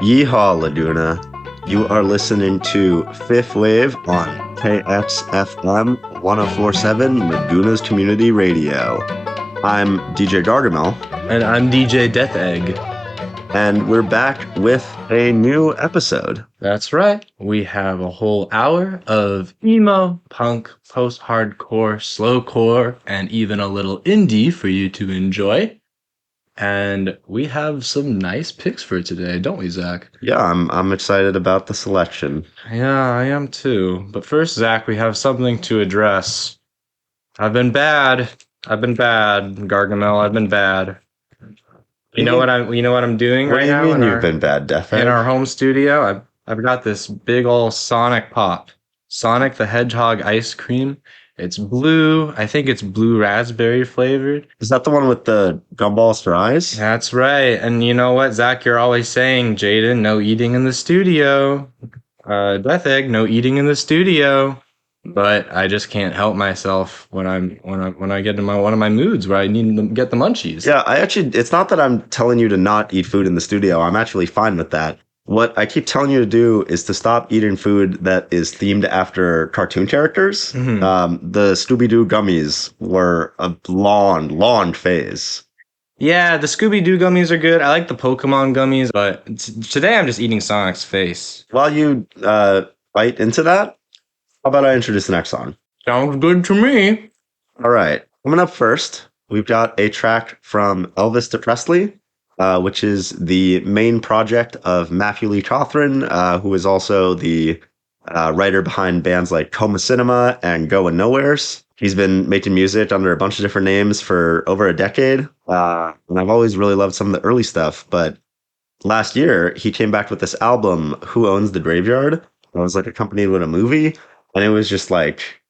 Yeehaw, Laguna. You are listening to Fifth Wave on KXFM 1047 Laguna's Community Radio. I'm DJ Gargamel. And I'm DJ Death Egg. And we're back with a new episode. That's right. We have a whole hour of emo, punk, post-hardcore, slowcore, and even a little indie for you to enjoy. And we have some nice picks for today, don't we, Zach? Yeah, I'm excited about the selection. Yeah, I am too. But first, Zach, we have something to address. I've been bad, Gargamel. I've been bad. You know what I'm doing right now? What do you mean you've been bad, Death Egg? In our home studio, I've got this big ol' Sonic Pop. Sonic the Hedgehog ice cream. It's blue. I think it's blue raspberry flavored. Is that the one with the gumballs for eyes? That's right. And you know what, Zach? You're always saying, Jaden, no eating in the studio. Death Egg, no eating in the studio. But I just can't help myself when I get in one of my moods where I need to get the munchies. Yeah, it's not that I'm telling you to not eat food in the studio. I'm actually fine with that. What I keep telling you to do is to stop eating food that is themed after cartoon characters. Mm-hmm. The Scooby-Doo gummies were a long phase. Yeah, the Scooby-Doo gummies are good. I like the Pokemon gummies, but today I'm just eating Sonic's face. While you bite into that, how about I introduce the next song? Sounds good to me. All right. Coming up first, we've got a track from Elvis to Presley, which is the main project of Matthew Lee Cothran, who is also the writer behind bands like Coma Cinema and Goin' Nowheres. He's been making music under a bunch of different names for over a decade, and I've always really loved some of the early stuff, but last year, he came back with this album, Who Owns the Graveyard? It was like accompanied with a movie, and it was just like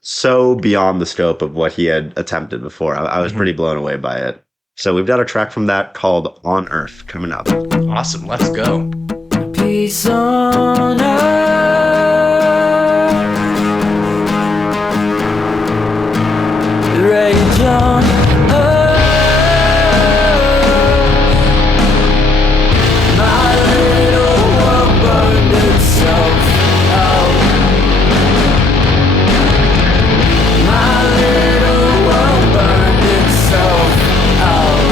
so beyond the scope of what he had attempted before. I was pretty blown away by it. So we've got a track from that called On Earth coming up. Awesome, let's go. Peace on earth, rage on earth, my little world burned itself out, my little world burned itself out.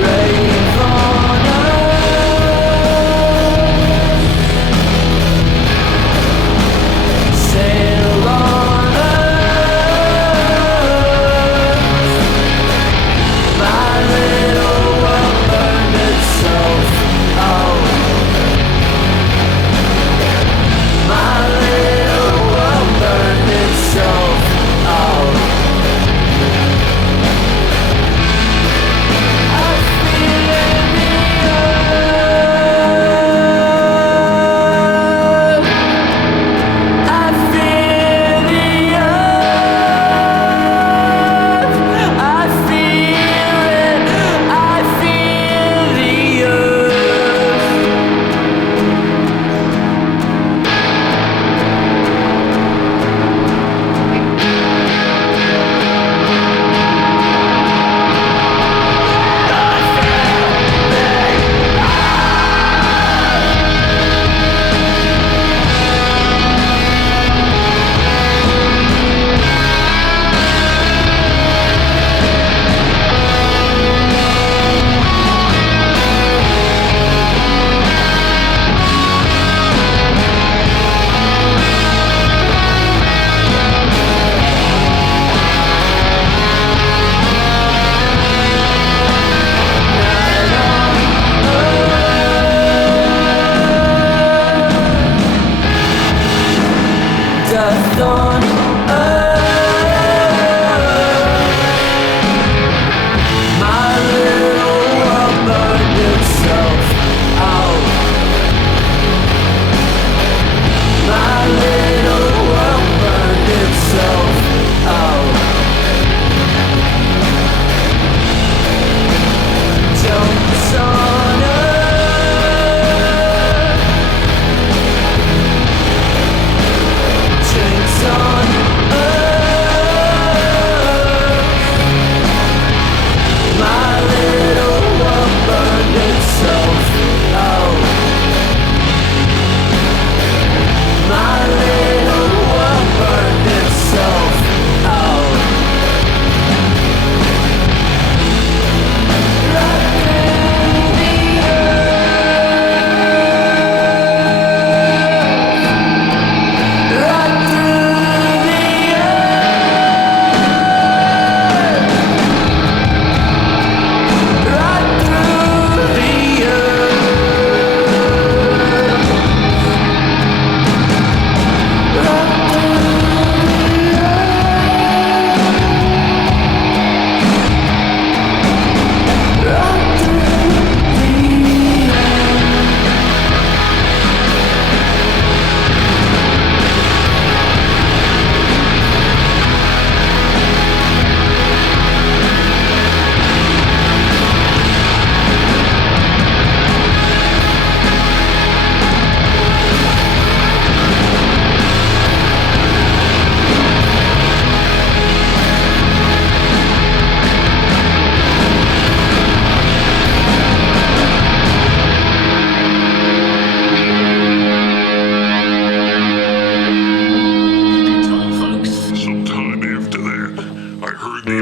Rave on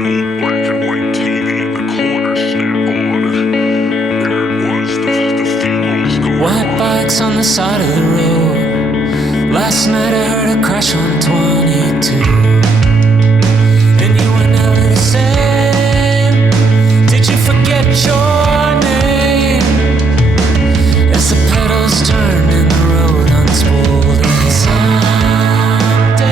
old black and white TV in the corner, snap on. There it was, the funeral's going White on. bikes on the side of the road. Last night I heard a crash on 22. And you were never the same. Did you forget your name? As the pedals turned and the road unspools. Someday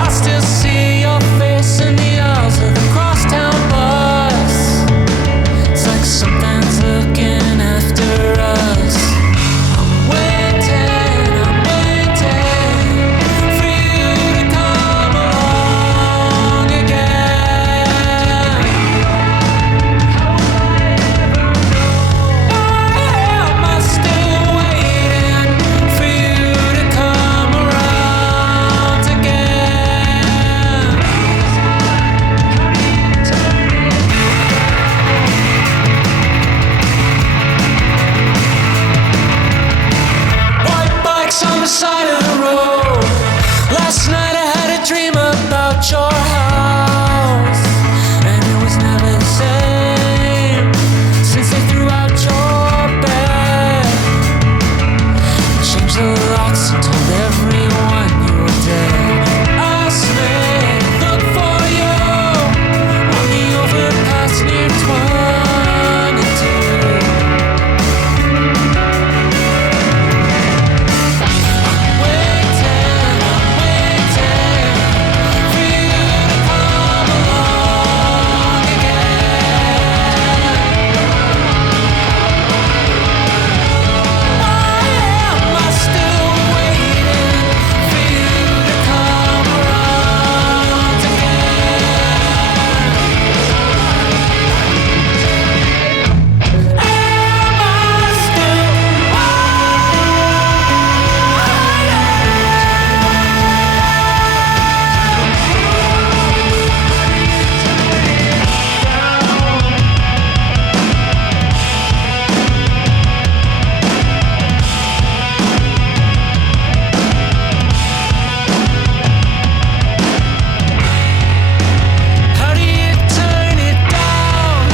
I'll still see your face in the aisles of the crosstown bus. It's like something's looking after us. I'm waiting for you to come along again. Why am I still waiting for you to come around again? White bikes on the side of the road. Last night I had a dream about your house, and it was never the same since they threw out your bed. Changed the locks and told everyone you were dead. I slid, look for you on the overpass near 22. I'm waiting for you to come along again. Why am I still waiting for you to come around again? Am I still How do you turn it down?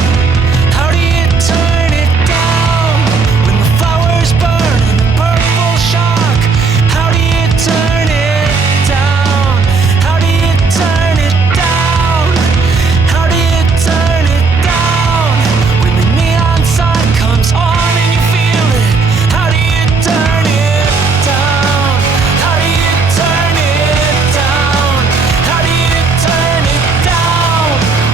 How do you turn it down? When the flowers burn in the purple shock. How do you turn it down? How do you turn it down? How do you turn it down? When the neon sign comes on and you feel it. How do you turn it down? How do you turn it down? How do you turn it down?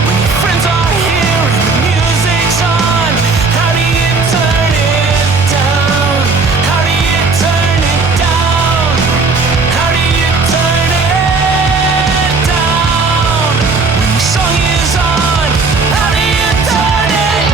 When your friends are here and the music's on. How do you turn it down? How do you turn it down? How do you turn it down? When your song is on, how do you turn it?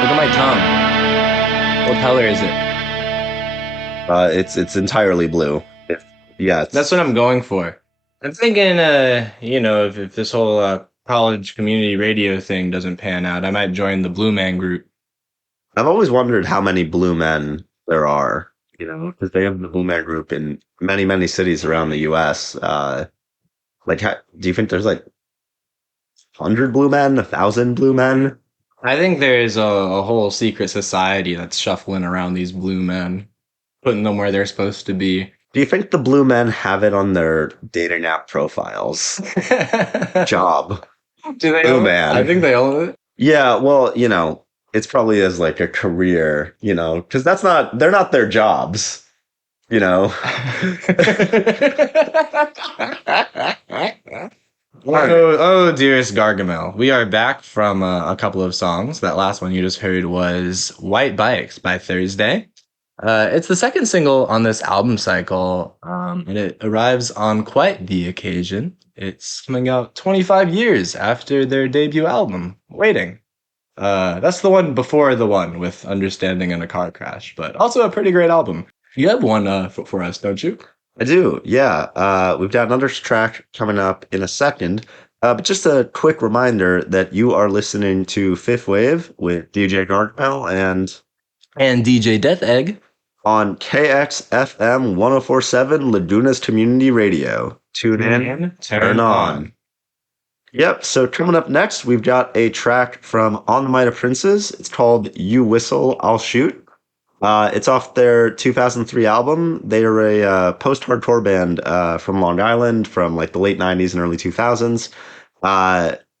Look at my tongue. What color is it? It's entirely blue. Yeah, That's what I'm going for. I'm thinking, if this whole college community radio thing doesn't pan out, I might join the Blue Man group. I've always wondered how many blue men there are, because they have the Blue Man Group in many, many cities around the U.S. Do you think there's 100 blue men, 1,000 blue men? I think there's a whole secret society that's shuffling around these blue men, putting them where they're supposed to be. Do you think the blue men have it on their dating app profiles? Job. Do they Blue own it? man. I think they own it. Yeah, well, it's probably as like a career, because they're not their jobs, Oh, dearest Gargamel. We are back from a couple of songs. That last one you just heard was White Bikes by Thursday. It's the second single on this album cycle, and it arrives on quite the occasion. It's coming out 25 years after their debut album, Waiting. That's the one before the one with Understanding in a Car Crash, but also a pretty great album. You have one for us, don't you? I do, yeah. We've got another track coming up in a second. But just a quick reminder that you are listening to Fifth Wave with DJ Gargamel And DJ Death Egg. On KXFM 1047 Laguna's Community Radio. Tune in, turn on. Yep, so coming up next, we've got a track from On the Might of Princes. It's called You Whistle, I'll Shoot. It's off their 2003 album. They are a post-hardcore band from Long Island from like the late 90s and early 2000s.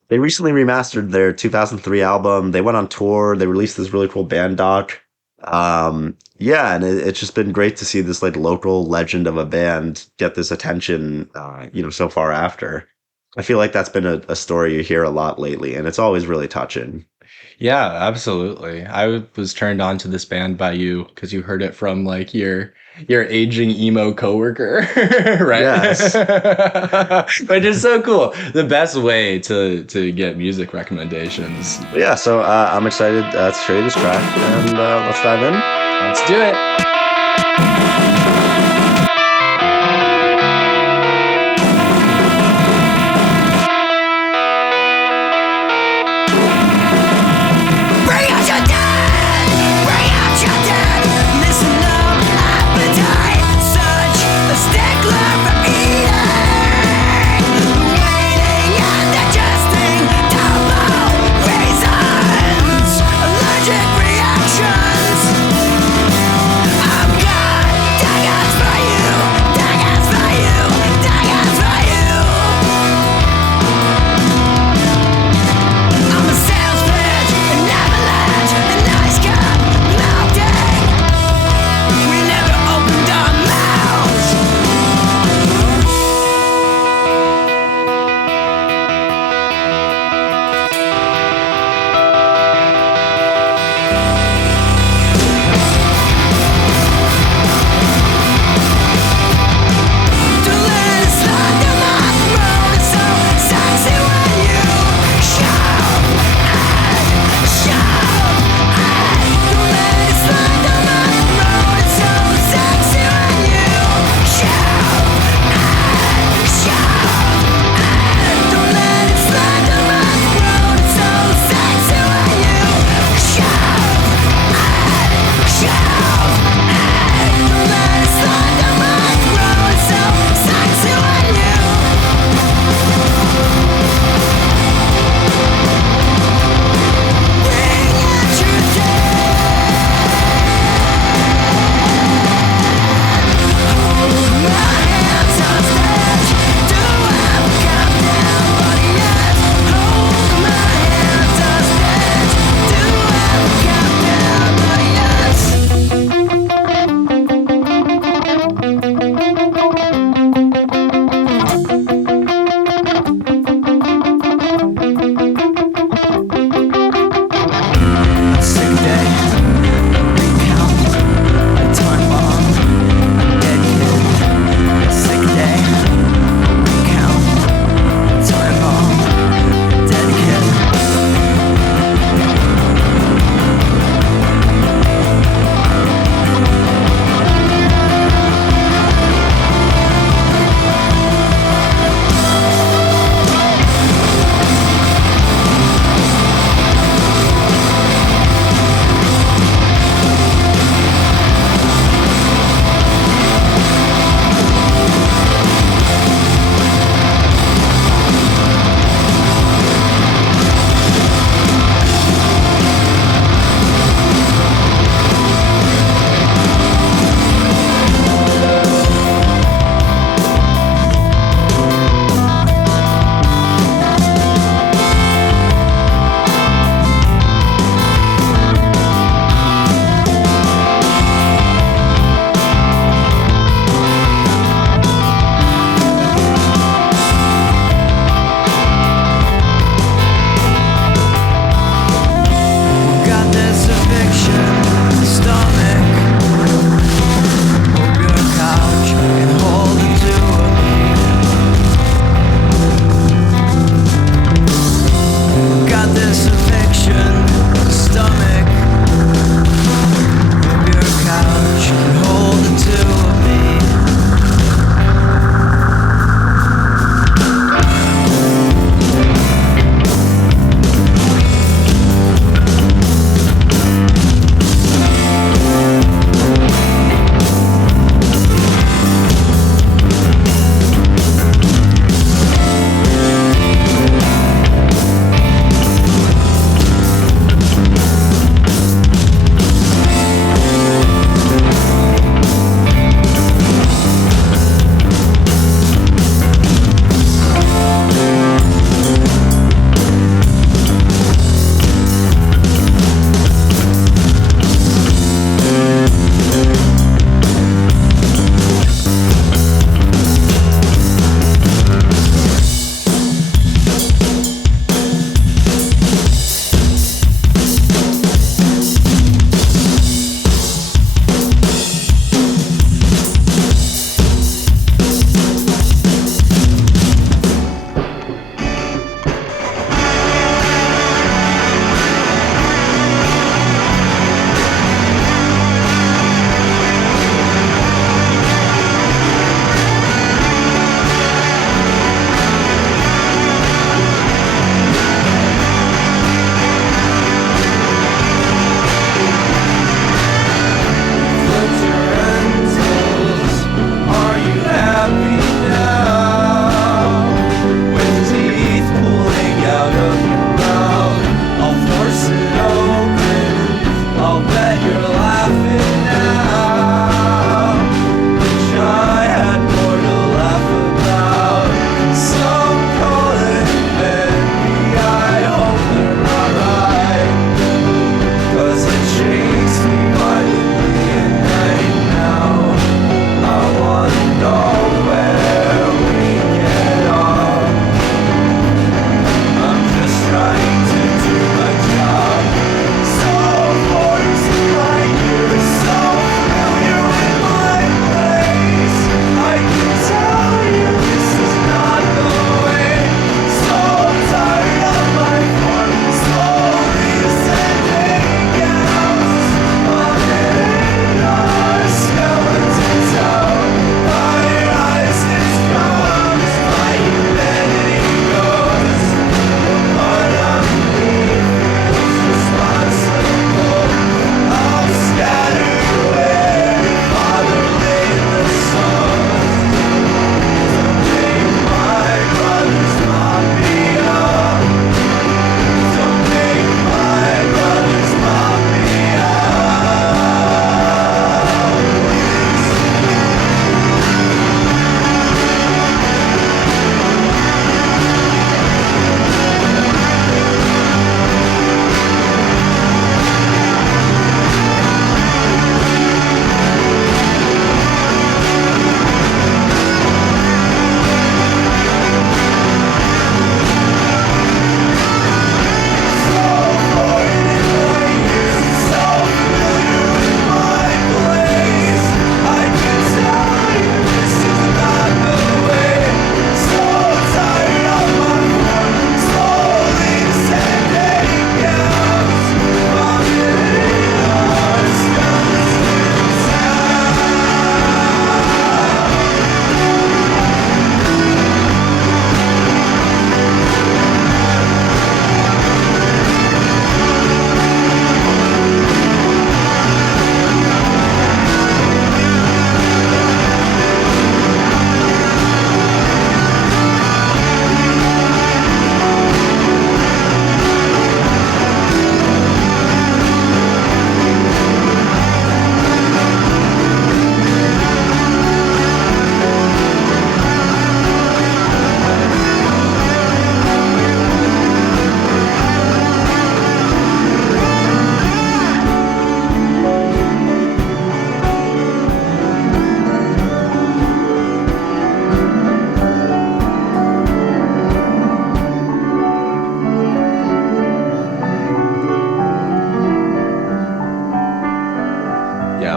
They recently remastered their 2003 album. They went on tour. They released this really cool band doc. Yeah, and it's just been great to see this like local legend of a band get this attention, so far after. I feel like that's been a story you hear a lot lately, and it's always really touching. Yeah, absolutely. I was turned on to this band by you because you heard it from like your aging emo coworker, right? Yes. Which is so cool. The best way to get music recommendations. But yeah, so I'm excited to show you this track, and let's dive in. Let's do it. Allergic reactions. I'm gone.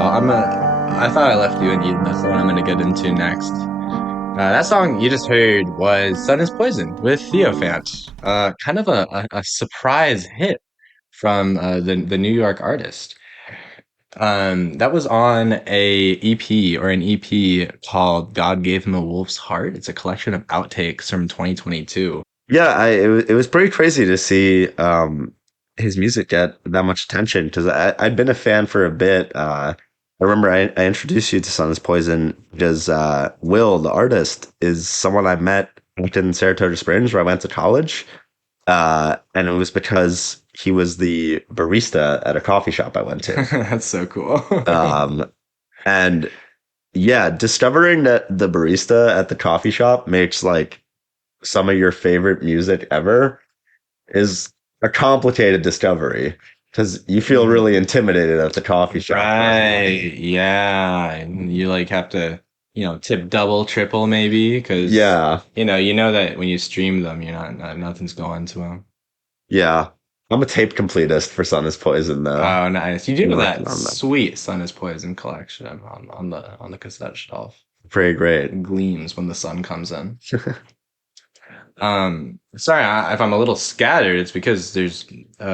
I thought I left you in Eden. That's the one I'm gonna get into next. That song you just heard was "Sun Is Poison" with Theophant. Kind of a surprise hit from the New York artist. That was on a EP or an EP called "God Gave Him a Wolf's Heart." It's a collection of outtakes from 2022. Yeah, it was pretty crazy to see his music get that much attention because I'd been a fan for a bit. I remember I introduced you to Sun is Poison because Will, the artist, is someone I met back in Saratoga Springs where I went to college. And it was because he was the barista at a coffee shop I went to. That's so cool. And yeah, discovering that the barista at the coffee shop makes like some of your favorite music ever is a complicated discovery because you feel really intimidated at the coffee shop. Right. Yeah. And you like have to, tip double, triple maybe because Yeah. you know that when you stream them, nothing's going to them. Yeah. I'm a tape completist for Sun is Poison though. Oh, nice. You do I'm that working on that. sweet Sun is Poison collection on the cassette shelf. Pretty great. It gleams when the sun comes in. Sorry if I'm a little scattered. It's because there's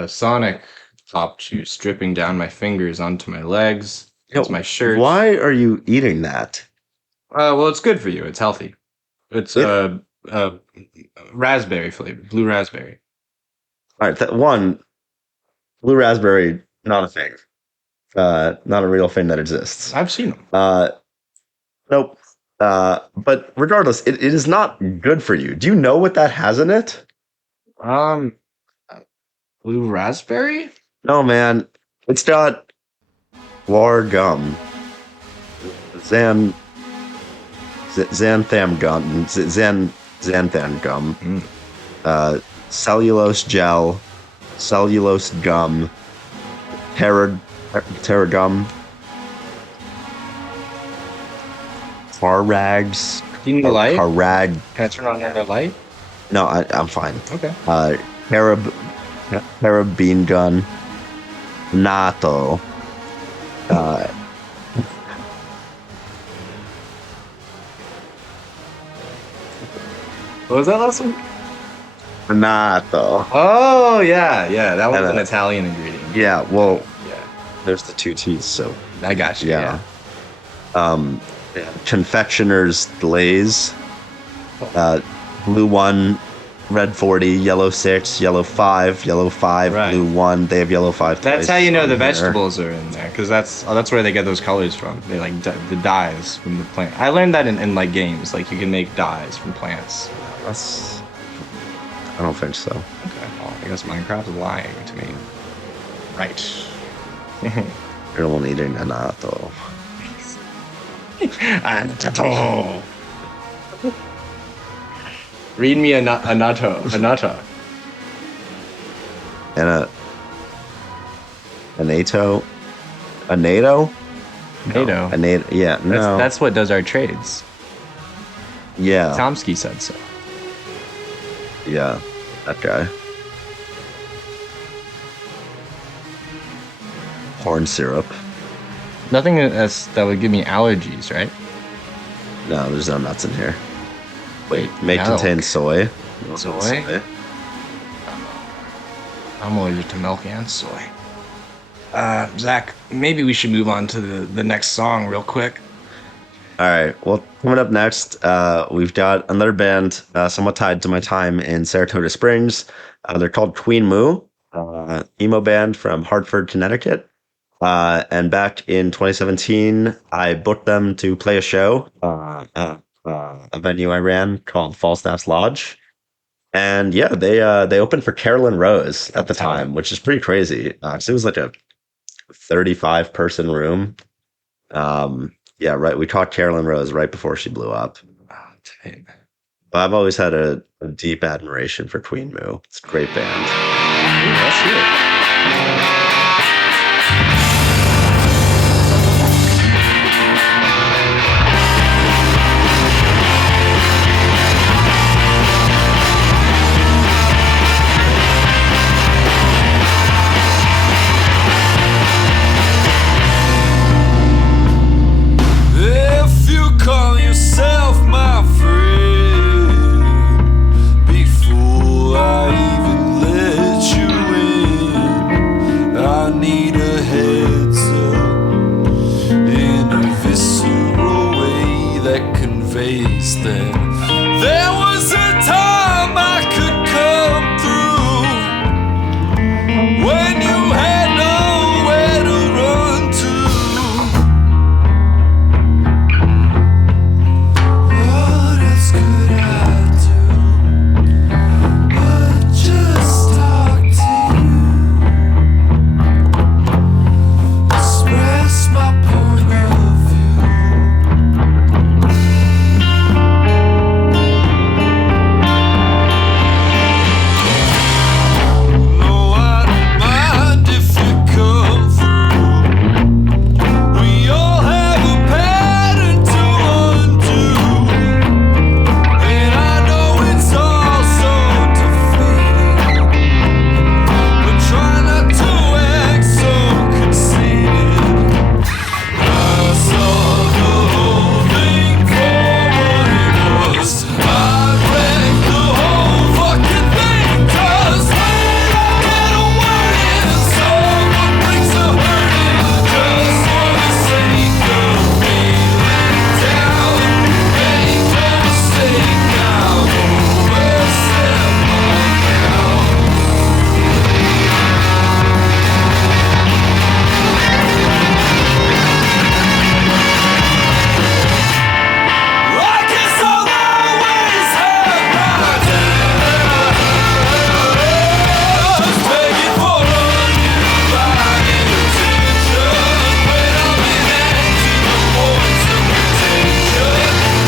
Sonic top juice dripping down my fingers onto my legs. It's my shirt. Why are you eating that? Well, it's good for you. It's healthy. It's raspberry flavor, blue raspberry. All right, one, blue raspberry, not a thing. Not a real thing that exists. I've seen them. Nope. But regardless, it is not good for you. Do you know what that has in it? Blue raspberry? No, man. It's got guar gum, xanthan gum, xanthan gum, cellulose gel, cellulose gum, terragum, Farags. Do you need a light? Parag. Can I turn on another light? No, I'm fine. Okay. Carabine gun, natto. What was that last one? Natto. Oh, yeah. That one's an Italian ingredient. Yeah, well, Yeah. there's the two T's, so. I got you. Yeah. Confectioner's glaze. Blue 1, red 40, yellow 6, yellow 5, yellow 5, Right. blue 1. They have yellow 5 That's twice how you know on the there. vegetables are in there, because that's where they get those colors from. They like the dyes from the plant. I learned that in like games, like you can make dyes from plants. I don't think so. Okay, well, I guess Minecraft is lying to me. Right. You're the one eating the natto. Read me a natto. And a NATO? A NATO? NATO. A NATO, yeah, no. That's what does our trades. Yeah, Tomsky said so. yeah, that guy. Corn syrup. Nothing that would give me allergies, right? No, there's no nuts in here. Wait, May milk. contain soy. Soy? I'm allergic to milk and soy. Zach, maybe we should move on to the next song real quick. All right. Well, coming up next, we've got another band somewhat tied to my time in Saratoga Springs. They're called Queen Moo, emo band from Hartford, Connecticut. And back in 2017, I booked them to play a show, a venue I ran called Falstaff's Lodge. And yeah, they opened for Carolyn Rose at the time, which is pretty crazy. So it was like a 35-person room. Yeah, right. We caught Carolyn Rose right before she blew up. Oh, tight. But I've always had a deep admiration for Queen Moo. It's a great band. Ooh, let's hear it. then. There was a time I could come through when you had nowhere to run to. What else could I do but just talk to you? Express my point of view. No, I don't mind if you come through. We all have a pattern to undo, and I know it's all so defeating, but try not to act so conceited. I saw the whole thing for what it was. I read the whole fucking thing, 'cause when I get a word in, someone brings a hurt in, just for the sake of feeling down. Make no mistake now, overstep my bounds. I guess I'll always have my doubts, begging for undivided attention when I'm enacting the points of contention.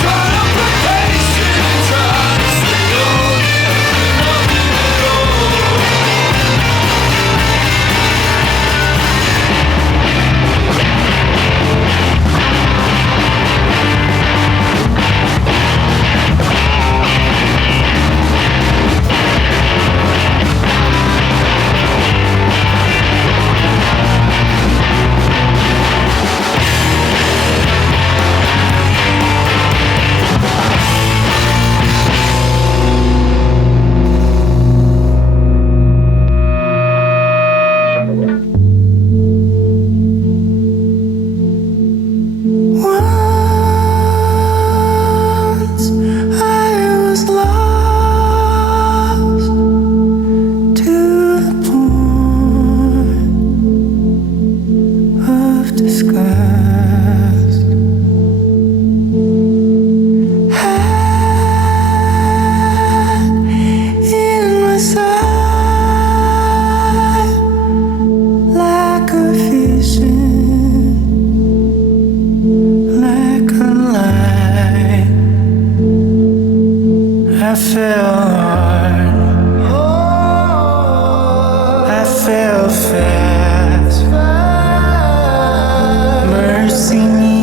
Trying to be patient and trying to stay on it with nothing at all. Once I was lost to the point of disgust. Had in my sight like a vision, like a light. I fell hard, I fell fast. Mercy me,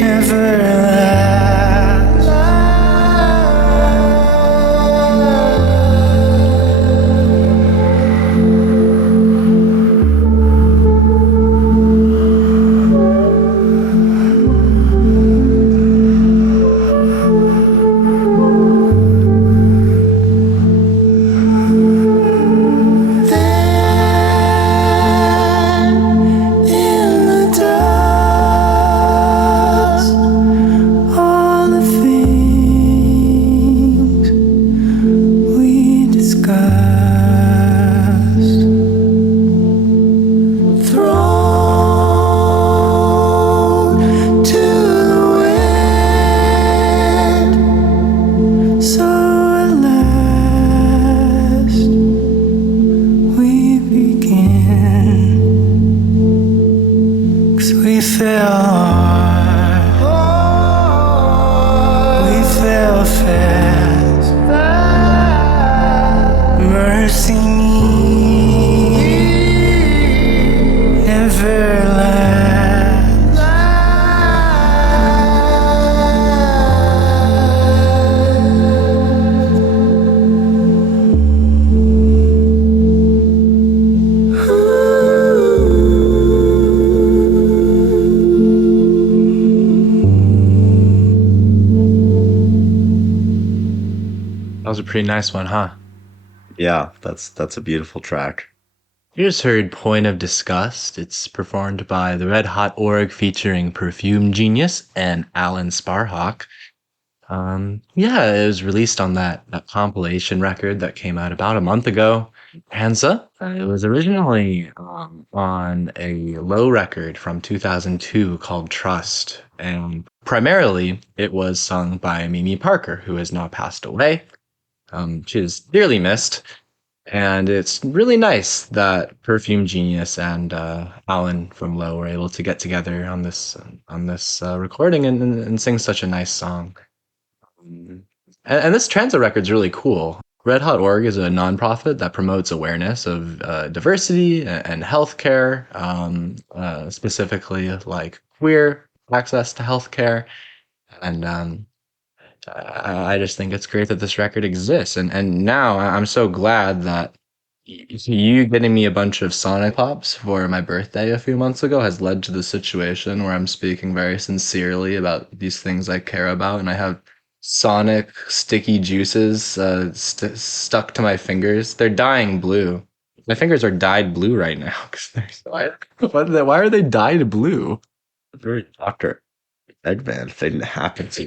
never last. That was a pretty nice one, huh? Yeah, that's a beautiful track. You just heard Point of Disgust. It's performed by the Red Hot Org featuring Perfume Genius and Alan Sparhawk. Yeah, it was released on that compilation record that came out about a month ago. Hansa. It was originally on a low record from 2002 called Trust. And primarily, it was sung by Mimi Parker, who has now passed away. She is dearly missed. And it's really nice that Perfume Genius and Alan from Low were able to get together on this recording and sing such a nice song. And this transit record's really cool. Red Hot Org is a nonprofit that promotes awareness of diversity and healthcare, specifically like queer access to healthcare. And I just think it's great that this record exists. And now I'm so glad that you getting me a bunch of Sonic Pops for my birthday a few months ago has led to the situation where I'm speaking very sincerely about these things I care about. And I have Sonic sticky juices stuck to my fingers. They're dying blue. My fingers are dyed blue right now. Why are they dyed blue? Very Dr. Eggman thing to happen to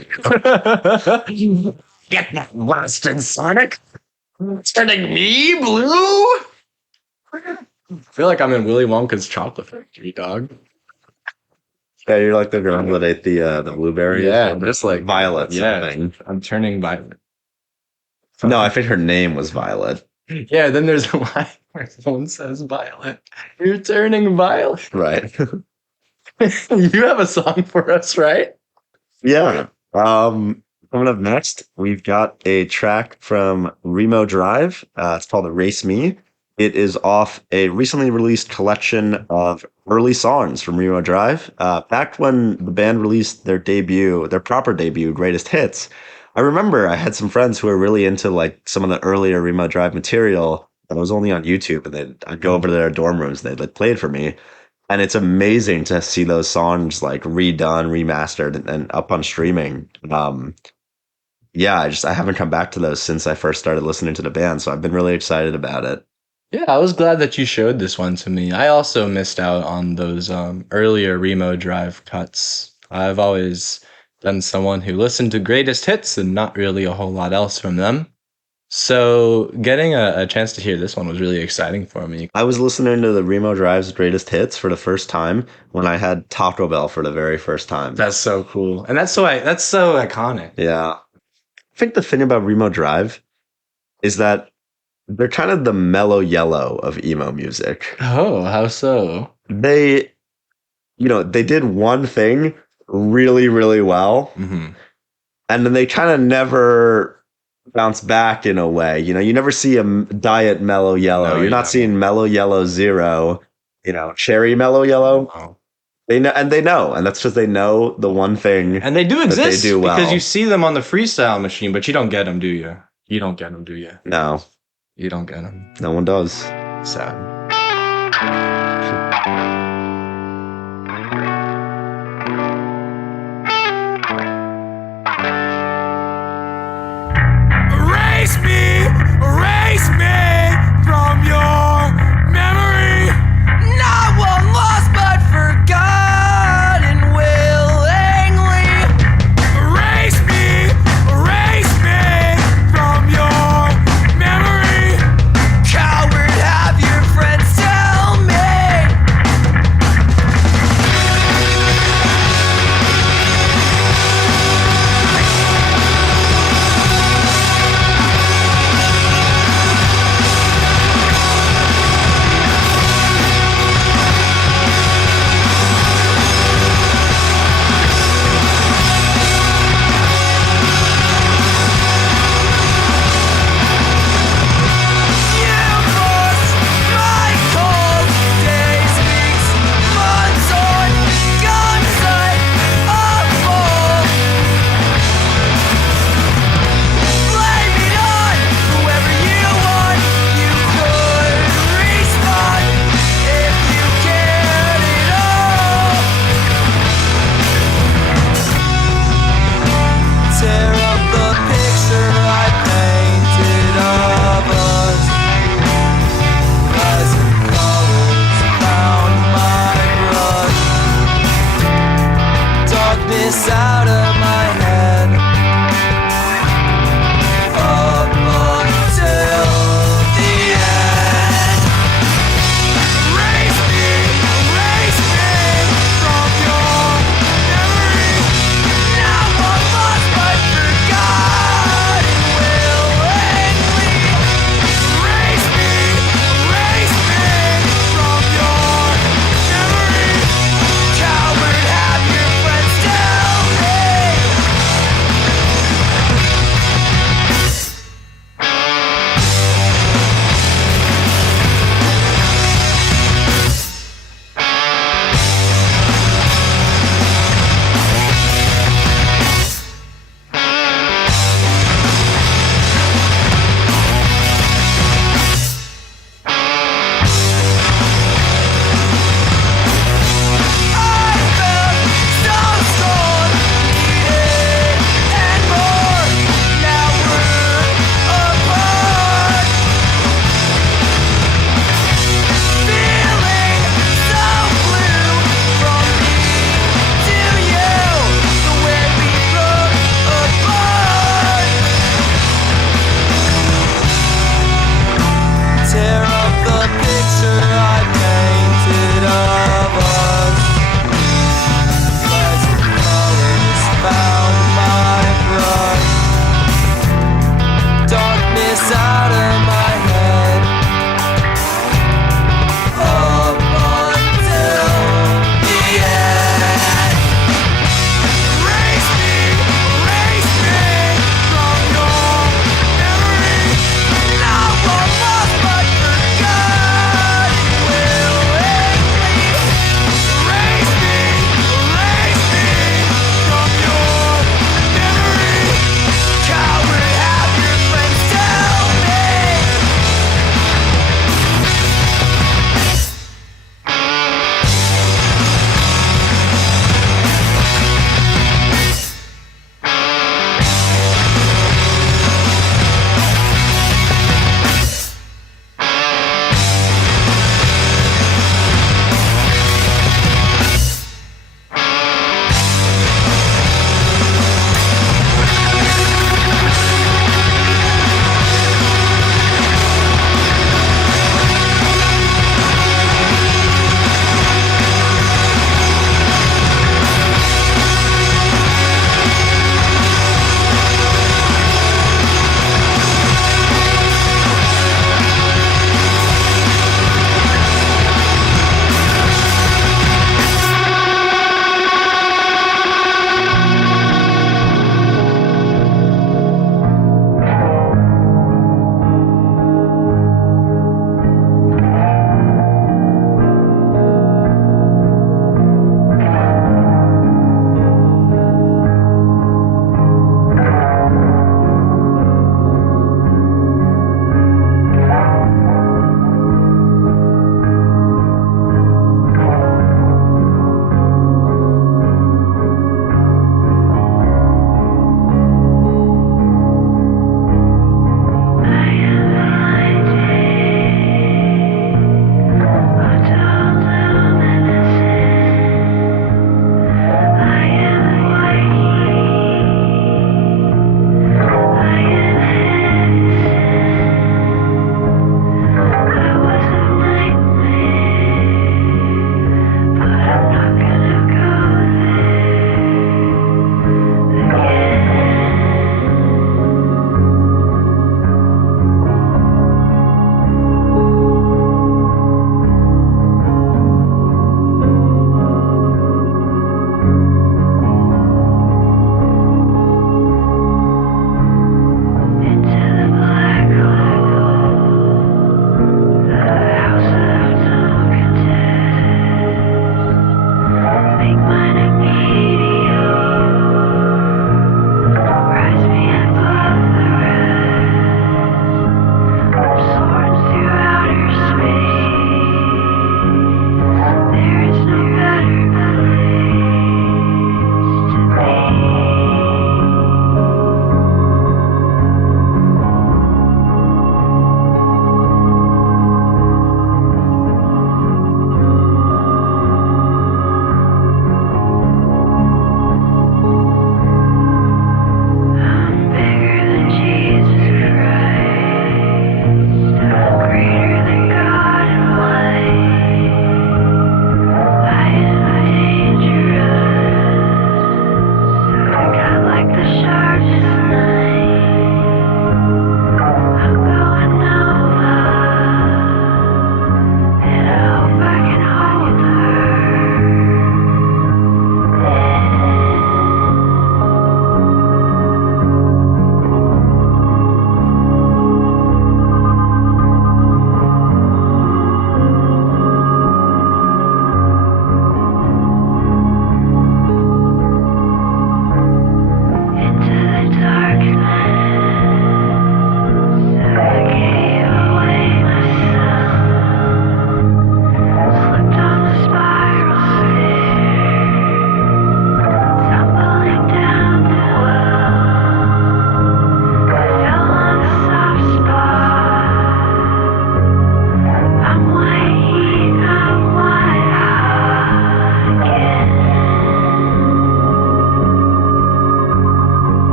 you. Get that blasted Sonic! Turning me blue? I feel like I'm in Willy Wonka's chocolate factory, dog. Yeah, you're like the girl that ate the blueberries. Yeah, just like Violet's yeah, thing. I'm turning violet. No, I think her name was Violet. Yeah, then there's a line where someone says Violet. You're turning violet. Right. You have a song for us, right? Yeah. Coming up next, we've got a track from Remo Drive. It's called Erase Me. It is off a recently released collection of early songs from Remo Drive. Back when the band released their proper debut, Greatest Hits, I remember I had some friends who were really into like some of the earlier Remo Drive material that was only on YouTube, and I'd go over to their dorm rooms and they'd like play it for me. And it's amazing to see those songs like redone, remastered, and up on streaming. Yeah, I haven't come back to those since I first started listening to the band, so I've been really excited about it. Yeah, I was glad that you showed this one to me. I also missed out on those earlier Remo Drive cuts. I've always been someone who listened to Greatest Hits and not really a whole lot else from them. So getting a chance to hear this one was really exciting for me. I was listening to the Remo Drive's Greatest Hits for the first time when I had Taco Bell for the very first time. That's so cool. And that's so iconic. Yeah. I think the thing about Remo Drive is that they're kind of the mellow yellow of emo music. Oh, how so? They did one thing really, really well, Mm-hmm. and then they kind of never bounce back in a way. You never see a diet mellow yellow. No, You're not seeing mellow yellow zero, cherry mellow yellow. Oh. They know, and that's because they know the one thing. And they do exist they do well. because you see them on the freestyle machine, but you don't get them, do you? You don't get them, do you? No, You don't get them. no one does. Sad. Erase me from your memory. Not one lost but forgotten willingly. Erase me from your memory. Coward, have your friends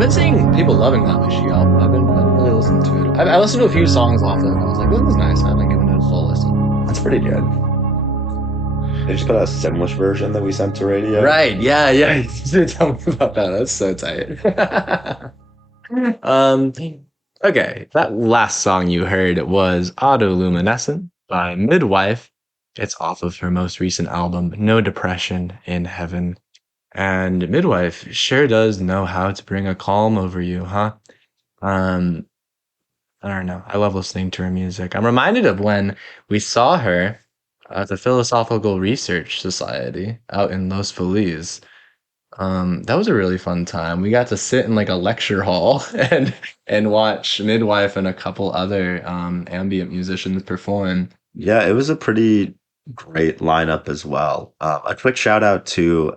been seeing people loving that Wishy album. I've been really listening to it. I listened to a few songs off of it. I was like, this is nice. I haven't given it a full listen. That's pretty good. They just put out a Simlish version that we sent to radio. Right? Yeah. Tell me about that. That's so tight. Okay, that last song you heard was Autoluminescent by Midwife. It's off of her most recent album, No Depression in Heaven. And Midwife sure does know how to bring a calm over you, huh? I don't know. I love listening to her music. I'm reminded of when we saw her at the Philosophical Research Society out in Los Feliz. That was a really fun time. We got to sit in like a lecture hall and watch Midwife and a couple other ambient musicians perform. Yeah, it was a pretty great lineup as well. A quick shout out to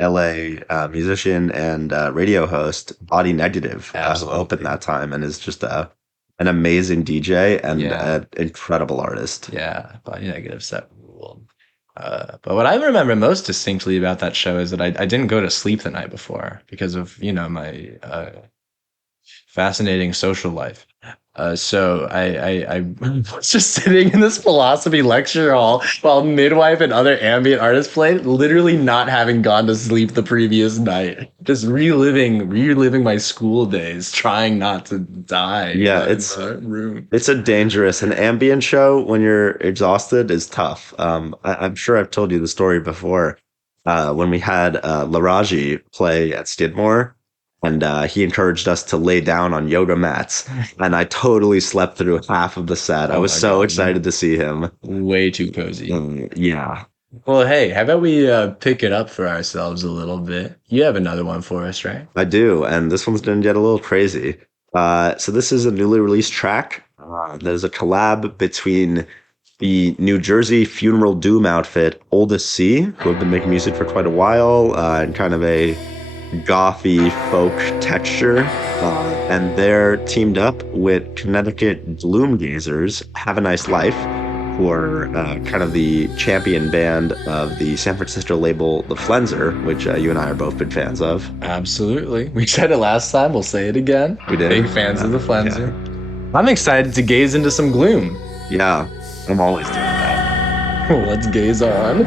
LA musician and radio host Body Negative, who Absolutely. opened that time and is just an amazing DJ and Yeah. an incredible artist. Yeah, Body Negative set ruled. But what I remember most distinctly about that show is that I didn't go to sleep the night before because of, my fascinating social life. So I was just sitting in this philosophy lecture hall while Midwife and other ambient artists played, literally not having gone to sleep the previous night, just reliving my school days, trying not to die. Yeah, in it's- the room. It's a dangerous, an ambient show when you're exhausted is tough. I'm sure I've told you the story before. When we had Laraji play at Skidmore, and he encouraged us to lay down on yoga mats, and I totally slept through half of the set. I Oh was my so God. excited to see him. Way too cozy. Yeah. Well, hey, how about we pick it up for ourselves a little bit? You have another one for us, right? I do, and this one's going to get a little crazy. So this is a newly released track. There's a collab between the New Jersey funeral doom outfit Oldest Sea, who have been making music for quite a while, and kind of a gothy folk texture. And they're teamed up with Connecticut Gloomgazers, Have a Nice Life, who are kind of the champion band of the San Francisco label The Flenser, which you and I are both big fans of. Absolutely. We said it last time. We'll say it again. We did. Big fans of the Flenser. I'm excited to gaze into some gloom. Yeah, I'm always doing that. Let's gaze on.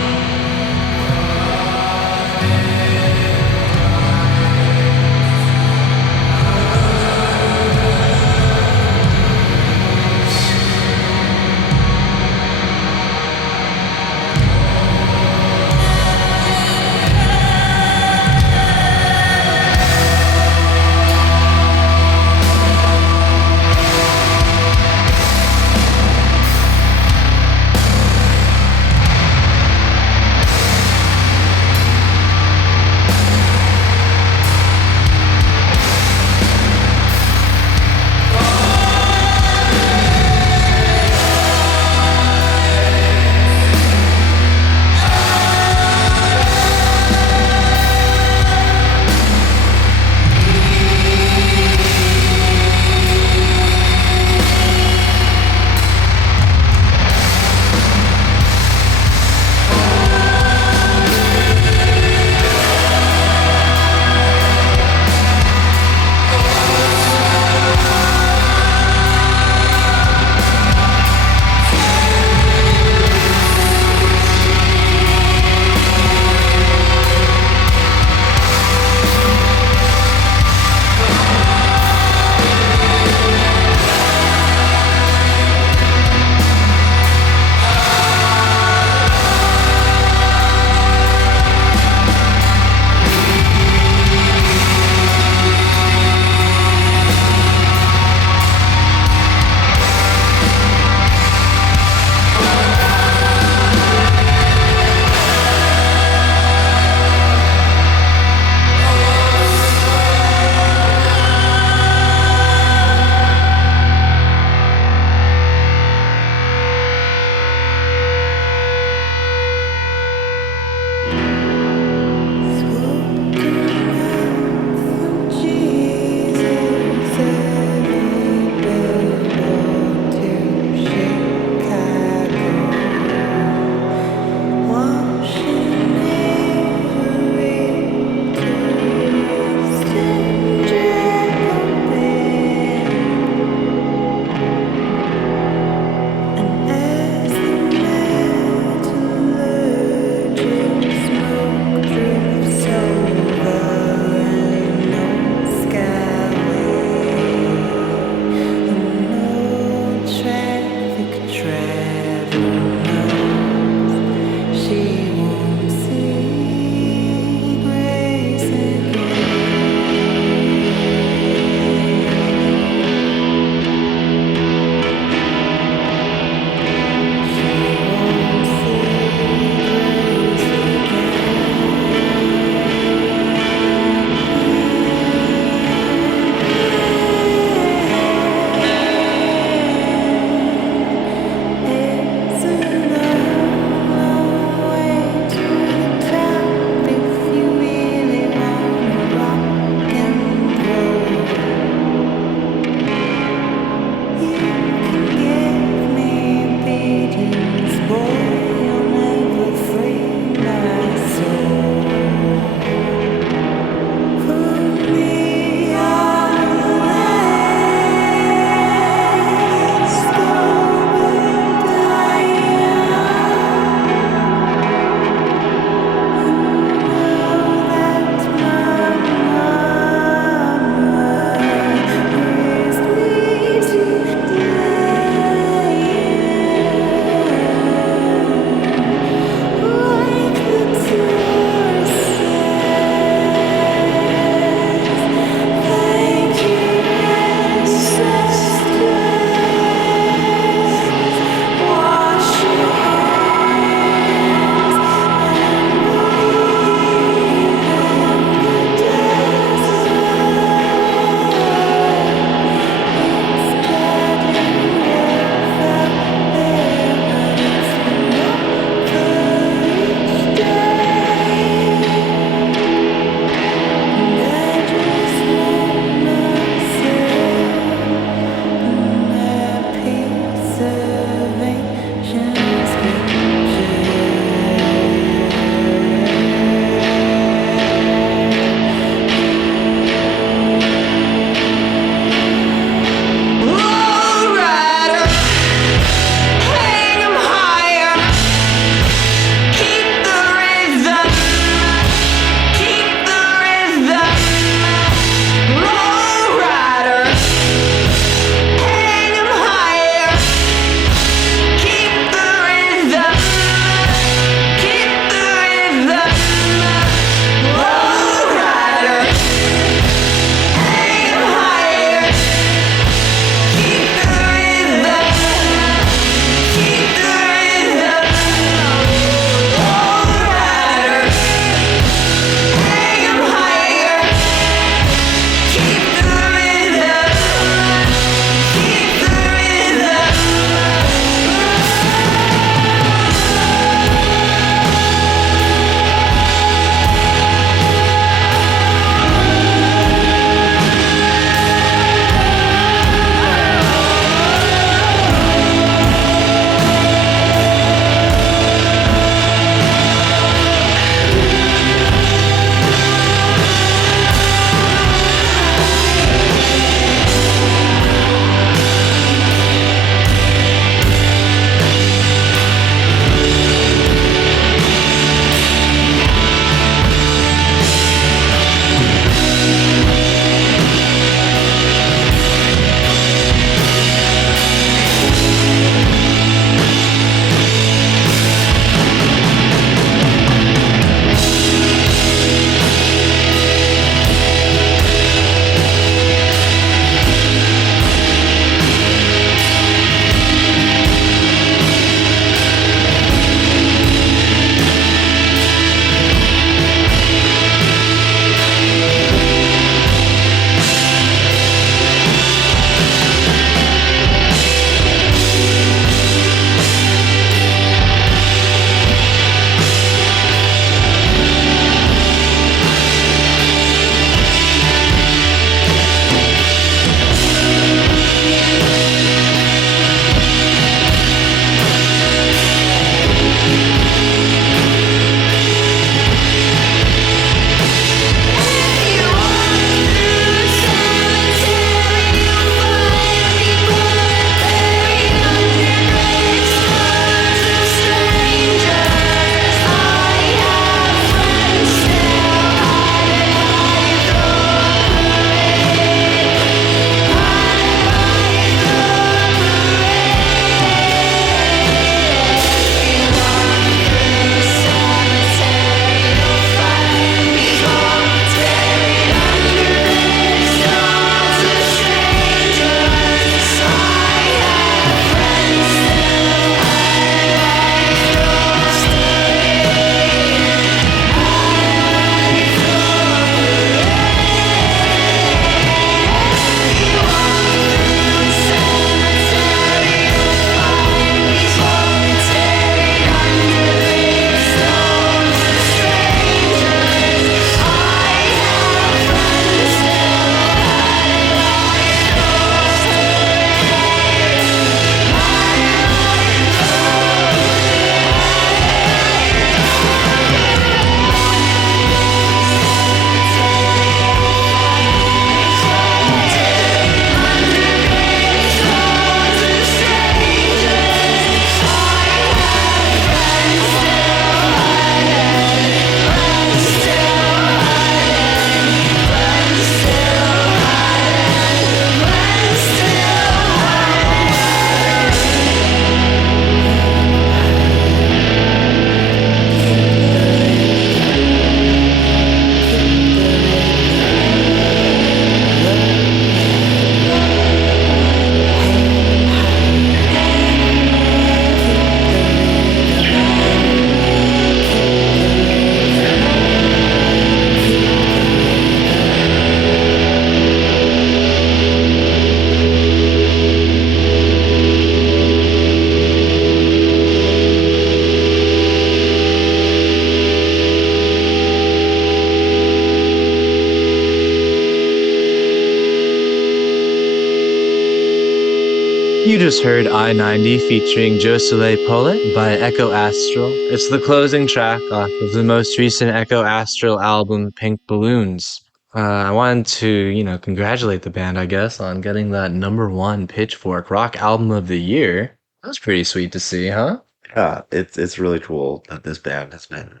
You just heard I-90 featuring Josaleigh Pollett by Ekko Astral. It's the closing track off of the most recent Ekko Astral album, Pink Balloons. I wanted to, congratulate the band, I guess, on getting that #1 Pitchfork Rock Album of the Year. That was pretty sweet to see, huh? Yeah, it's really cool that this band has been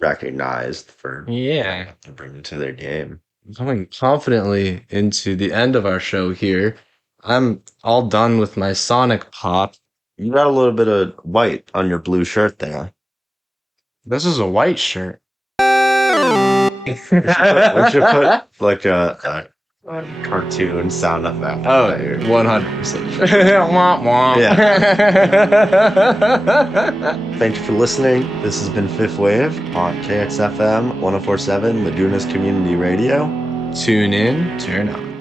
recognized for Yeah. bringing to their game. Coming confidently into the end of our show here. I'm all done with my Sonic pop. You got a little bit of white on your blue shirt there. This is a white shirt. We should put like a cartoon sound effect. Oh, 100%. Wah, wah. Thank you for listening. This has been Fifth Wave on KXFM 104.7 Laguna's Community Radio. Tune in, turn on.